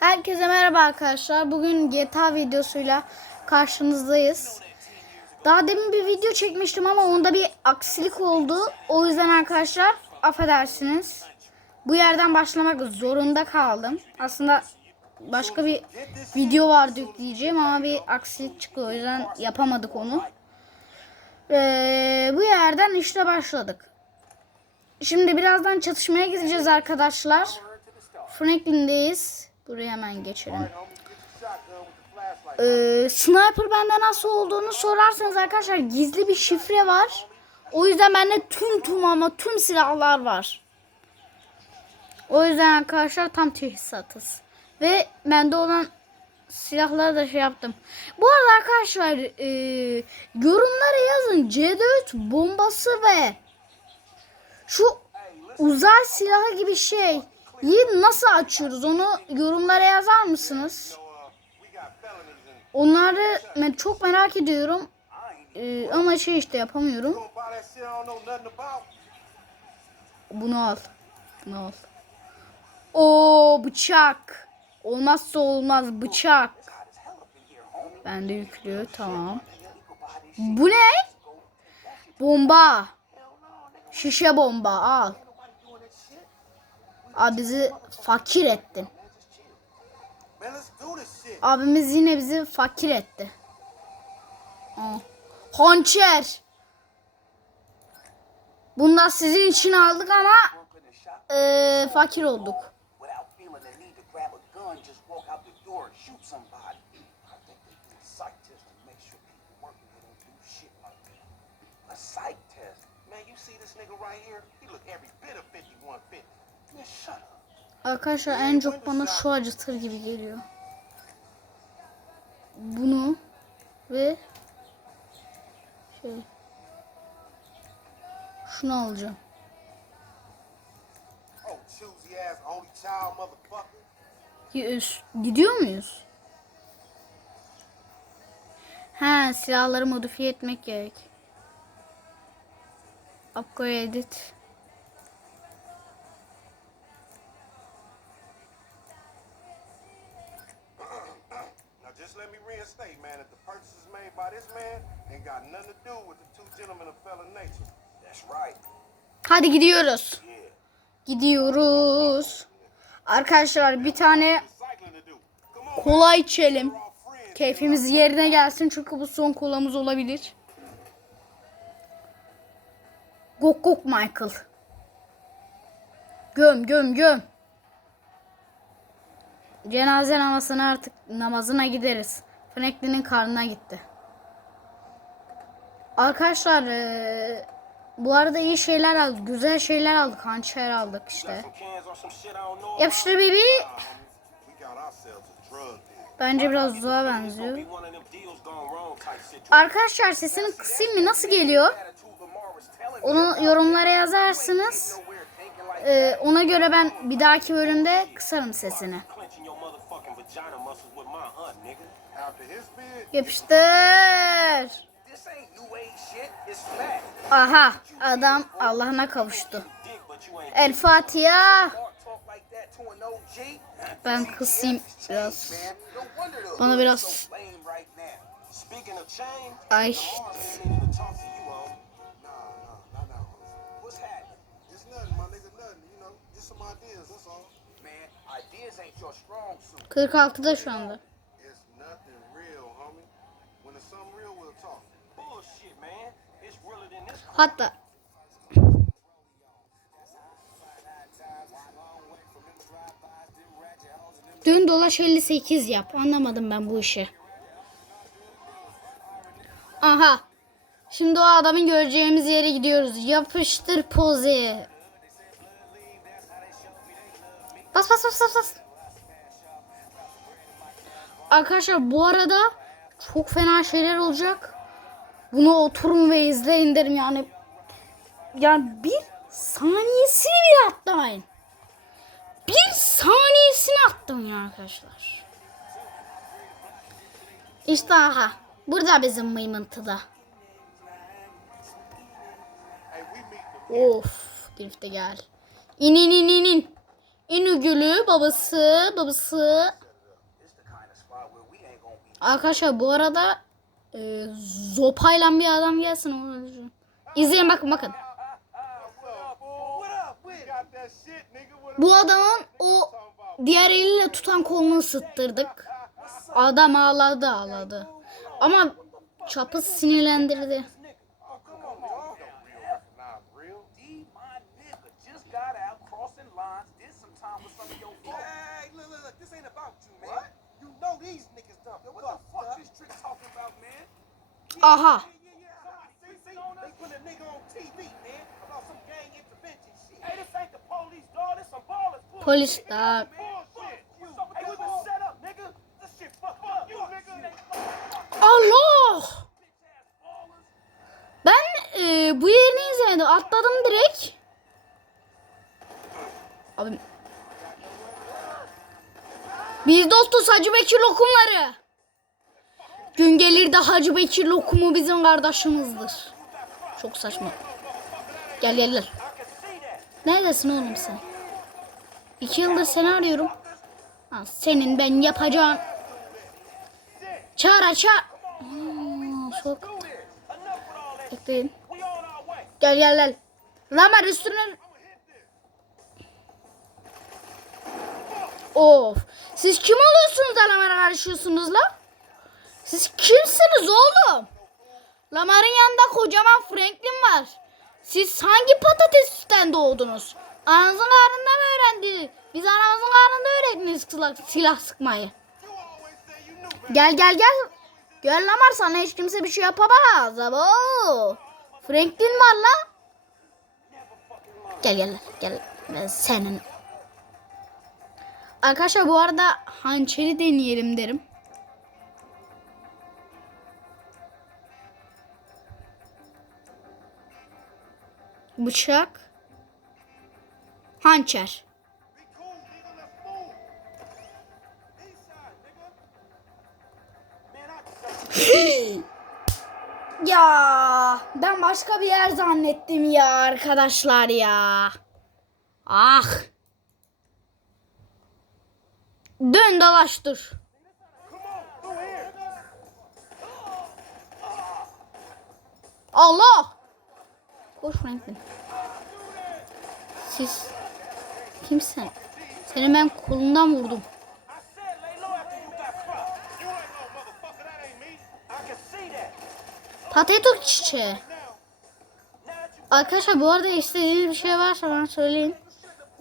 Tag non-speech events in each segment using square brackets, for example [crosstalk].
Herkese merhaba arkadaşlar. Bugün GTA videosuyla karşınızdayız. Daha demin bir video çekmiştim ama onda bir aksilik oldu. O yüzden arkadaşlar affedersiniz. Bu yerden başlamak zorunda kaldım. Aslında başka bir video vardı yükleyeceğim ama bir aksilik çıktı. O yüzden yapamadık onu. Ee, bu yerden işte başladık. Şimdi birazdan çatışmaya gideceğiz arkadaşlar. Franklin'deyiz. Buraya hemen geçelim. Ee, sniper bende nasıl olduğunu sorarsanız arkadaşlar gizli bir şifre var. O yüzden bende tüm tüm ama tüm silahlar var. O yüzden arkadaşlar tam teçhizatız. Ve bende olan silahları da şey yaptım. Bu arada arkadaşlar e, yorumlara yazın C4 bombası ve şu uzay silahı gibi şey yi nasıl açıyoruz onu yorumlara yazar mısınız? Onları ben çok merak ediyorum. Ee, ama şey işte yapamıyorum. Bunu al. Bunu al. O bıçak. Olmazsa olmaz bıçak. Bende yüklüyor tamam. Bu ne? Bomba. Şişe bomba al. Abi bizi fakir ettin. Abimiz yine bizi fakir etti. Hançer. Bundan sizin için aldık ama eee, fakir olduk. A psych test? Man, you see this nigga right here? He look every bit of 5150. Arkadaşlar en çok bana şu acıtır gibi geliyor. Bunu ve şey şunu alacağım. Gidiyor muyuz? Ha silahları modifiye etmek gerek. Upgrade edit. Let me reinstate, man, that the purchases made by this man ain't got nothing to do with the two gentlemen of fellow nature. That's right. Hadi gidiyoruz. Gidiyoruz. Arkadaşlar bir tane kola içelim. Keyfimiz yerine gelsin çünkü bu son kolamız olabilir. Gok gok Michael. Göm göm göm. Cenaze namazına artık namazına gideriz. Franklin'in karnına gitti. Arkadaşlar eee, bu arada iyi şeyler aldık. Güzel şeyler aldık. Hançer aldık işte. Yapıştır bebi. Bence biraz uzağa benziyor. Arkadaşlar sesini kısayım mı? Nasıl geliyor? Onu yorumlara yazarsınız. Ee, ona göre ben bir dahaki bölümde kısarım sesini. Yapıştır. this ain't new age shit. It's fact. Aha adam Allah'ına kavuştu. El Fatiha. Ben kısayım biraz. Bana biraz- Ay. What's happening? It's nothing, my nigga, nothing. You know, just some ideas, 46'da şu anda. Hatta Dön dolaş 58 yap. Anlamadım ben bu işi. Aha. Şimdi o adamın göreceğimiz yere gidiyoruz. Yapıştır pozi. Bas bas bas bas bas. Arkadaşlar bu arada çok fena şeyler olacak. Bunu oturun ve izleyin derim yani. Yani bir saniyesini bile atlamayın. Bir saniyesini attım ya arkadaşlar. İşte aha. Burada bizim mıymıntıda. Of. Drift'e gel. İn in in in in. İn ügülü babası babası. Arkadaşlar bu arada e, zopayla bir adam gelsin. İzleyin bakın bakın. Bu adamın o diğer eliyle tutan kolunu ısıttırdık. Adam ağladı ağladı. Ama çapı sinirlendirdi. Aha. Polis dog. Nigga. Allah! Ben e, bu yerini izlemedim. Atladım direkt. Abi. Biz dostuz Hacı Bekir lokumları. Gün gelir de Hacı Bekir lokumu bizim kardeşimizdir. Çok saçma. Gel gel. Neredesin oğlum sen? İki yıldır seni arıyorum. Ha, senin ben yapacağım. Çağır çağır. Aa. Bekleyin. On our way. Gel gel gel. Ramer üstüne. Of. Siz kim oluyorsunuz da Lamar'a karışıyorsunuz la? Siz kimsiniz oğlum? Lamar'ın yanında kocaman Franklin var. Siz hangi patatesten doğdunuz? Ananızın karnında mı öğrendiniz? Biz anamızın karnında öğrendiniz silah, silah sıkmayı. Gel gel gel. Gel Lamar sana hiç kimse bir şey yapamaz. Abo. Franklin var la. Gel gel gel. Ben senin. Arkadaşlar bu arada hançeri deneyelim derim. Man, I [laughs] Ya ben başka bir yer zannettim ya arkadaşlar ya. Ah. Dön dolaştır. Allah. Koş Franklin. Siz kimsin? Seni ben kolundan vurdum. Patates çiçeği. Arkadaşlar bu arada istediğiniz bir şey varsa bana söyleyin.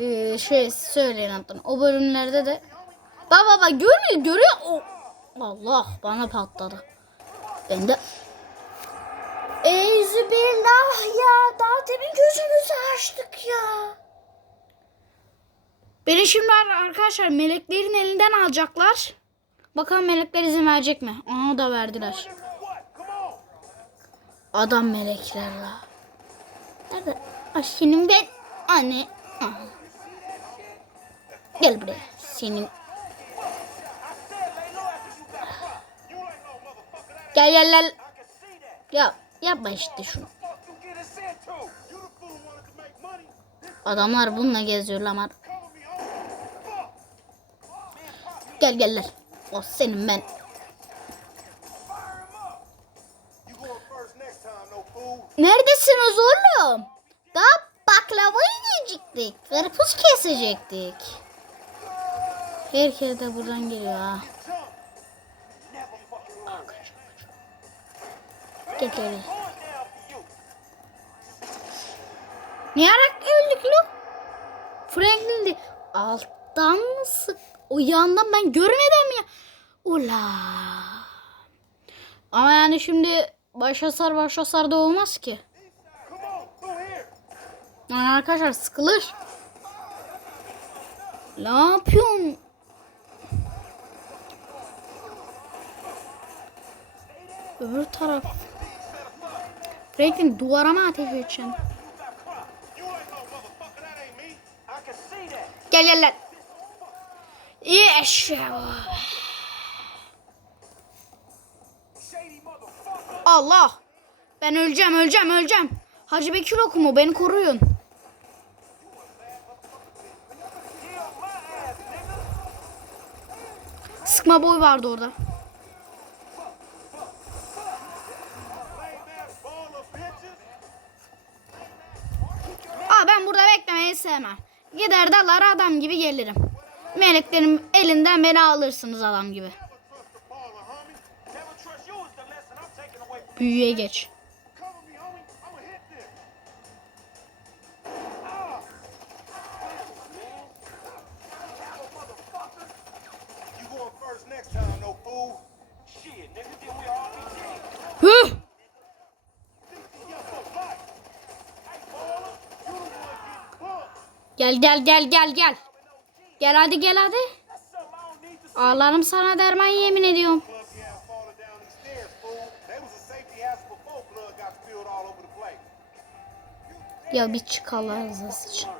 Ee, şey söyleyin hatta. O bölümlerde de. Bak bak bak görmüyor görüyor. O. Allah bana patladı. Ben de. Eyzübillah ya. Daha demin gözümüzü açtık ya. Beni şimdi ar- arkadaşlar meleklerin elinden alacaklar. Bakalım melekler izin verecek mi? Aa da verdiler. Adam melekler la. Nerede? Ay senin ben anne. Aha. Gel buraya. Senin. Gel gel gel. Ya yapma işte şunu. Adamlar bununla geziyor lamar. Gel gel gel. O senin ben. Neredesiniz oğlum? Daha baklava yiyecektik. Karpuz kesecektik. Herkes de buradan geliyor ha. Jump. You. Ne yarak öldük lo? Franklin de alttan mı sık? O yandan ben görmedim ya. Ula. Ama yani şimdi başlasar başlasar da olmaz ki. Yani arkadaşlar sıkılır. Ne yapıyorsun? Öbür taraf. Franklin duvara mı ateş edeceksin? Gel gel. Yaşa. Shady motherfucker. Allah. Ben öleceğim öleceğim öleceğim. Hacı Bekir okumu beni koruyun. Sıkma boy vardı orada. Sevmem. Gider dalar adam gibi gelirim. Meleklerim elinden beni alırsınız adam gibi. Never trust Gel gel gel gel gel. Gel hadi gel hadi. Ağlarım sana derman yemin ediyorum. Ya bir çıkalarız sıçın.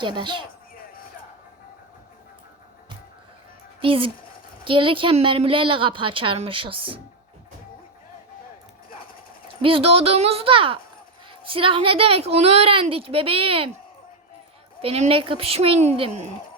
Geber. Biz gelirken mermilerle kapı açarmışız. Biz doğduğumuzda silah ne demek onu öğrendik bebeğim. Benimle kapışmayın dedim.